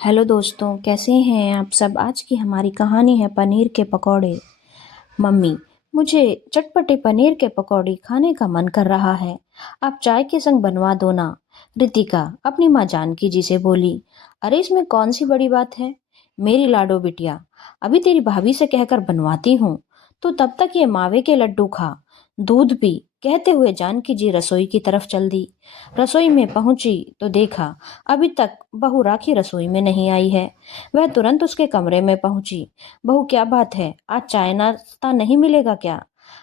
Hello दोस्तों, कैसे हैं आप सब। आज की हमारी कहानी है पनीर के पकौड़े। मम्मी, मुझे चटपटे पनीर के पकौड़े खाने का मन कर रहा है। आप चाय के संग बनवा दो ना। रितिका अपनी माँ जानकी जी से बोली। अरे, इसमें कौन सी बड़ी बात है मेरी लाडो बिटिया। अभी तेरी भाभी से कहकर बनवाती हूँ। तो तब तक ये मावे के लड्डू खा, दूध पी, कहते हुए जानकी जी रसोई की तरफ चल दी। रसोई में पहुंची तो देखा अभी तक बहू राखी रसोई में नहीं आई है। वह तुरंत उसके कमरे में पहुंची। बहू, क्या बात है, आज चाय नाश्ता नहीं मिलेगा क्या।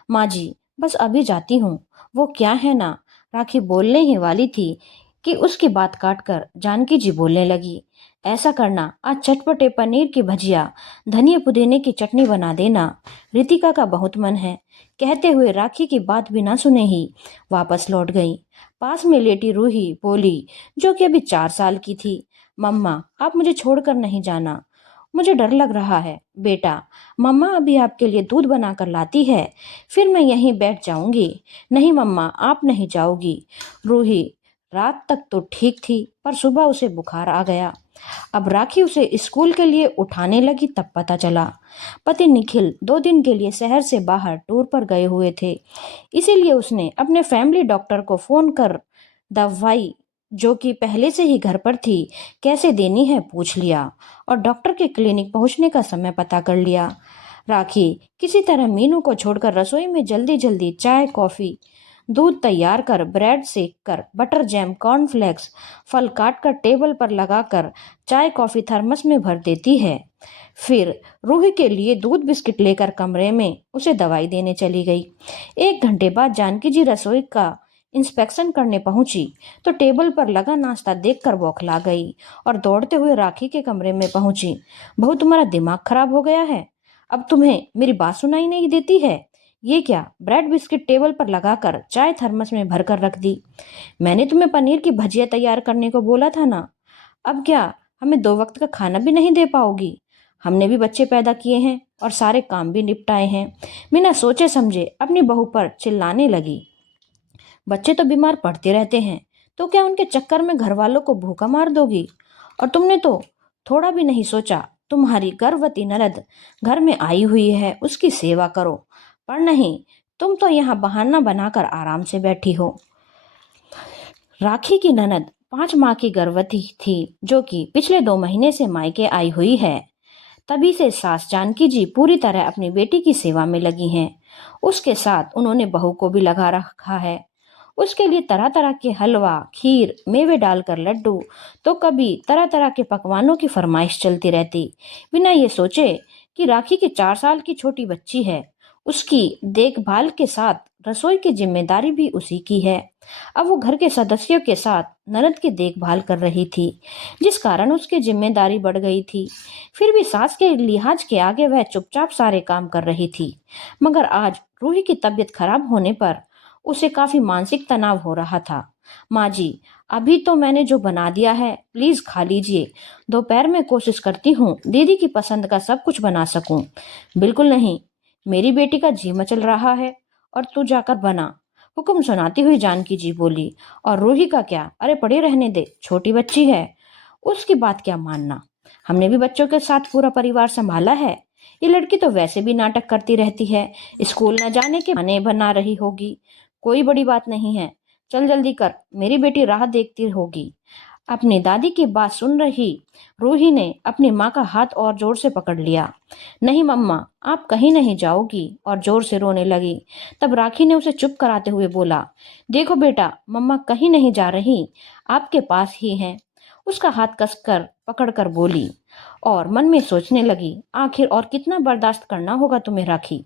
माँ जी, बस अभी जाती हूँ। वो क्या है ना। राखी बोलने ही वाली थी कि उसकी बात काटकर जानकी जी बोलने लगी। ऐसा करना, आज चटपटे पनीर की भजिया, धनिया पुदीने की चटनी बना देना। रितिका का बहुत मन है, कहते हुए राखी की बात बिना सुने ही वापस लौट गई। पास में लेटी रूही बोली, जो कि अभी 4 साल की थी। मम्मा, आप मुझे छोड़कर नहीं जाना, मुझे डर लग रहा है। बेटा, मम्मा अभी आपके लिए दूध बनाकर लाती है, फिर मैं यहीं बैठ जाऊंगी। नहीं मम्मा, आप नहीं जाओगी। रूही रात तक तो ठीक थी, पर सुबह उसे बुखार आ गया। अब राखी उसे स्कूल के लिए उठाने लगी तब पता चला पति निखिल 2 दिन के लिए शहर से बाहर टूर पर गए हुए थे। इसीलिए उसने अपने फैमिली डॉक्टर को फोन कर दवाई, जो कि पहले से ही घर पर थी, कैसे देनी है पूछ लिया और डॉक्टर के क्लिनिक पहुंचने का समय पता कर लिया। राखी किसी तरह मीनू को छोड़कर रसोई में जल्दी जल्दी चाय कॉफी, दूध तैयार कर, ब्रेड सेक कर, बटर जैम, कॉर्नफ्लेक्स, फल काट कर टेबल पर लगाकर चाय कॉफी थर्मस में भर देती है। फिर रूही के लिए दूध बिस्किट लेकर कमरे में उसे दवाई देने चली गई। 1 घंटे बाद जानकी जी रसोई का इंस्पेक्शन करने पहुंची तो टेबल पर लगा नाश्ता देखकर बौखला गई और दौड़ते हुए राखी के कमरे में पहुंची। बहू, तुम्हारा दिमाग खराब हो गया है। अब तुम्हें मेरी बात सुनाई नहीं देती है। ये क्या, ब्रेड बिस्किट टेबल पर लगाकर चाय थर्मस में भरकर रख दी। मैंने तुम्हें पनीर की भजिया तैयार करने को बोला था ना। अब क्या, हमें 2 वक्त का खाना भी नहीं दे पाओगी। हमने भी बच्चे पैदा किए हैं और सारे काम भी निपटाए हैं। बिना सोचे समझे अपनी बहू पर चिल्लाने लगी। बच्चे तो बीमार पड़ते रहते हैं, तो क्या उनके चक्कर में घर वालों को भूखा मार दोगी। और तुमने तो थोड़ा भी नहीं सोचा, तुम्हारी गर्भवती ननद घर में आई हुई है, उसकी सेवा करो। पर नहीं, तुम तो यहाँ बहाना बनाकर आराम से बैठी हो। राखी की ननद 5 माह की गर्भवती थी, जो कि पिछले 2 महीने से मायके आई हुई है। तभी से सास जानकी जी पूरी तरह अपनी बेटी की सेवा में लगी हैं। उसके साथ उन्होंने बहू को भी लगा रखा है। उसके लिए तरह तरह के हलवा, खीर, मेवे डालकर लड्डू, तो कभी तरह तरह के पकवानों की फरमाइश चलती रहती, बिना ये सोचे कि राखी की 4 साल की छोटी बच्ची है। उसकी देखभाल के साथ रसोई की जिम्मेदारी भी उसी की है। अब वो घर के सदस्यों के साथ ननद की देखभाल कर रही थी, जिस कारण उसकी जिम्मेदारी बढ़ गई थी। फिर भी सास के लिहाज के आगे वह चुपचाप सारे काम कर रही थी। मगर आज रूही की तबीयत खराब होने पर उसे काफी मानसिक तनाव हो रहा था। माँ जी, अभी तो मैंने जो बना दिया है, प्लीज खा लीजिए। दोपहर में कोशिश करती हूँ दीदी की पसंद का सब कुछ बना सकूं। बिल्कुल नहीं, मेरी बेटी का जी मचल रहा है और तू जाकर बना, हुक्म सुनाती हुई जानकी जी बोली। और रूही का क्या, अरे पड़े रहने दे, छोटी बच्ची है, उसकी बात क्या मानना। हमने भी बच्चों के साथ पूरा परिवार संभाला है। ये लड़की तो वैसे भी नाटक करती रहती है, स्कूल न जाने के बहाने बना रही होगी। कोई बड़ी बात नहीं है, चल जल्दी कर, मेरी बेटी राह देखती होगी। अपनी दादी की बात सुन रही रूही ने अपनी माँ का हाथ और जोर से पकड़ लिया। नहीं मम्मा, आप कहीं नहीं जाओगी, और जोर से रोने लगी। तब राखी ने उसे चुप कराते हुए बोला, देखो बेटा, मम्मा कहीं नहीं जा रही, आपके पास ही हैं। उसका हाथ कसकर पकड़कर बोली और मन में सोचने लगी, आखिर और कितना बर्दाश्त करना होगा तुम्हें राखी।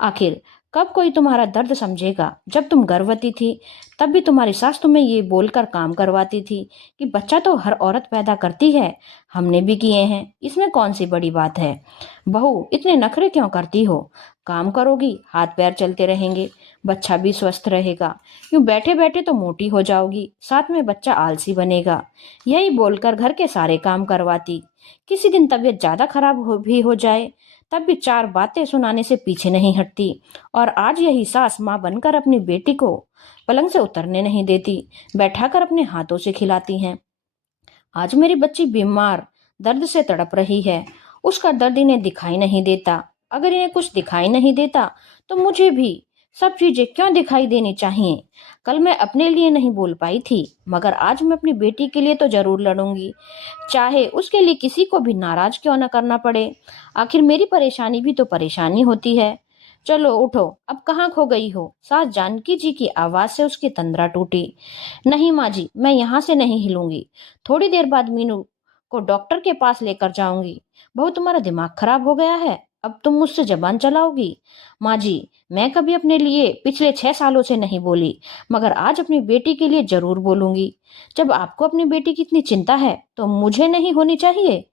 आखिर कब कोई तुम्हारा दर्द समझेगा। जब तुम गर्भवती थी तब भी तुम्हारी सास तुम्हें ये बोलकर काम करवाती थी कि बच्चा तो हर औरत पैदा करती है, हमने भी किए हैं, इसमें कौन सी बड़ी बात है। बहू, इतने नखरे क्यों करती हो। काम करोगी, हाथ पैर चलते रहेंगे, बच्चा भी स्वस्थ रहेगा। यूं बैठे बैठे तो मोटी हो जाओगी, साथ में बच्चा आलसी बनेगा। यही बोलकर घर के सारे काम करवाती। किसी दिन तबीयत ज्यादा खराब भी हो जाए तब भी 4 बातें सुनाने से पीछे नहीं हटती। और आज यही सास माँ बनकर अपनी बेटी को पलंग से उतरने नहीं देती, बैठाकर अपने हाथों से खिलाती हैं। आज मेरी बच्ची बीमार दर्द से तड़प रही है। उसका दर्द इन्हें दिखाई नहीं देता। अगर इन्हें कुछ दिखाई नहीं देता तो मुझे भी सब चीजें क्यों दिखाई देनी चाहिए। कल मैं अपने लिए नहीं बोल पाई थी, मगर आज मैं अपनी बेटी के लिए तो जरूर लड़ूंगी, चाहे उसके लिए किसी को भी नाराज क्यों न करना पड़े। आखिर मेरी परेशानी भी तो परेशानी होती है। चलो उठो, अब कहाँ खो गई हो। सास जानकी जी की आवाज से उसकी तंद्रा टूटी। नहीं माँ जी, मैं यहाँ से नहीं हिलूंगी। थोड़ी देर बाद मीनू को डॉक्टर के पास लेकर जाऊंगी। बहू, तुम्हारा दिमाग खराब हो गया है, अब तुम मुझसे जबान चलाओगी। माँ जी, मैं कभी अपने लिए पिछले 6 सालों से नहीं बोली, मगर आज अपनी बेटी के लिए जरूर बोलूंगी। जब आपको अपनी बेटी की इतनी चिंता है तो मुझे नहीं होनी चाहिए।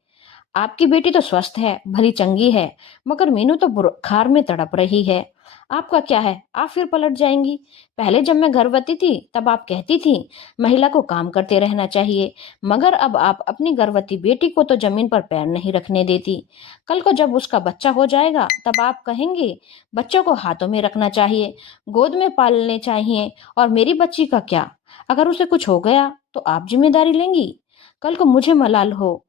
आपकी बेटी तो स्वस्थ है, भली चंगी है, मगर मीनू तो बुखार में तड़प रही है। आपका क्या है, आप फिर पलट जाएंगी। पहले जब मैं गर्भवती थी तब आप कहती थी महिला को काम करते रहना चाहिए, मगर अब आप अपनी गर्भवती बेटी को तो जमीन पर पैर नहीं रखने देती। कल को जब उसका बच्चा हो जाएगा तब आप कहेंगे बच्चों को हाथों में रखना चाहिए, गोद में पालने चाहिए। और मेरी बच्ची का क्या, अगर उसे कुछ हो गया तो आप जिम्मेदारी लेंगी। कल को मुझे मलाल हो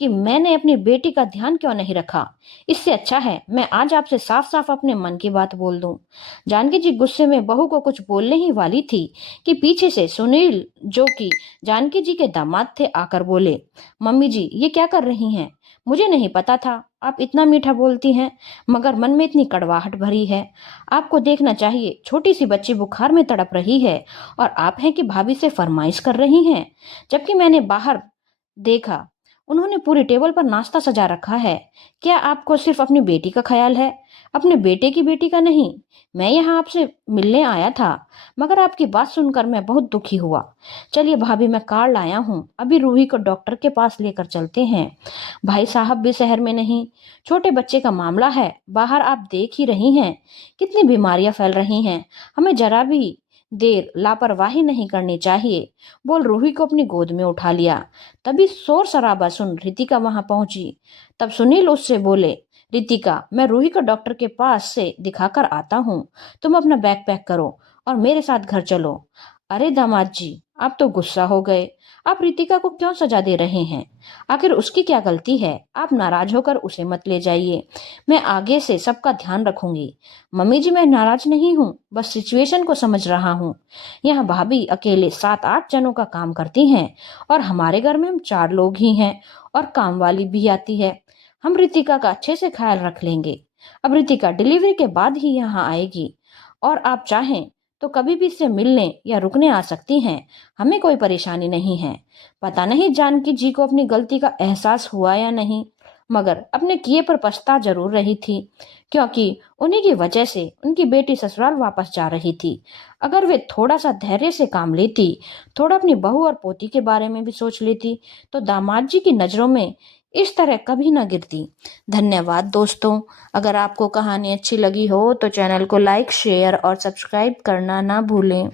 कि मैंने अपनी बेटी का ध्यान क्यों नहीं रखा। इससे अच्छा है मैं आज आपसे साफ साफ अपने मन की बात बोल दूं। जानकी जी गुस्से में बहू को कुछ बोलने ही वाली थी कि पीछे से सुनील, जो कि जानकी जी के दामाद थे, आकर बोले, मम्मी जी ये क्या कर रही हैं। मुझे नहीं पता था आप इतना मीठा बोलती हैं, मगर मन में इतनी कड़वाहट भरी है। आपको देखना चाहिए, छोटी सी बच्ची बुखार में तड़प रही है और आप हैं कि भाभी से फरमाइश कर रही हैं। जबकि मैंने बाहर देखा, उन्होंने पूरी टेबल पर नाश्ता सजा रखा है। क्या आपको सिर्फ अपनी बेटी का ख्याल है, अपने बेटे की बेटी का नहीं। मैं यहाँ आपसे मिलने आया था, मगर आपकी बात सुनकर मैं बहुत दुखी हुआ। चलिए भाभी, मैं कार लाया हूँ, अभी रूही को डॉक्टर के पास लेकर चलते हैं। भाई साहब भी शहर में नहीं, छोटे बच्चे का मामला है, बाहर आप देख ही रही हैं कितनी बीमारियां फैल रही हैं। हमें जरा भी देर लापरवाही नहीं करनी चाहिए। बोल रूही को अपनी गोद में उठा लिया। तभी शोर शराबा सुन रितिका वहां पहुंची। तब सुनील उससे बोले, रितिका, मैं रूही को डॉक्टर के पास से दिखाकर आता हूँ, तुम अपना बैग पैक करो और मेरे साथ घर चलो। अरे दामाद जी, आप तो गुस्सा हो गए। आप रितिका को क्यों सजा दे रहे हैं, आखिर उसकी क्या गलती है। आप नाराज होकर उसे मत ले जाइए, मैं आगे से सबका ध्यान रखूंगी। मम्मी जी, मैं नाराज नहीं हूँ, बस सिचुएशन को समझ रहा हूँ। यहाँ भाभी अकेले 7-8 जनों का काम करती हैं और हमारे घर में हम 4 लोग ही हैं और काम वाली भी आती है। हम रितिका का अच्छे से ख्याल रख लेंगे। अब रितिका डिलीवरी के बाद ही यहाँ आएगी और आप चाहें तो कभी भी इससे मिलने या रुकने आ सकती हैं, हमें कोई परेशानी नहीं है। पता नहीं जानकी जी को अपनी गलती का एहसास हुआ या नहीं, मगर अपने किए पर पछता जरूर रही थी, क्योंकि उन्हीं की वजह से उनकी बेटी ससुराल वापस जा रही थी। अगर वे थोड़ा सा धैर्य से काम लेती, थोड़ा अपनी बहू और पोती के बारे में भी सोच लेती, तो दामाद जी की नजरों में इस तरह कभी ना गिरती। धन्यवाद दोस्तों। अगर आपको कहानी अच्छी लगी हो तो चैनल को लाइक, शेयर और सब्सक्राइब करना ना भूलें।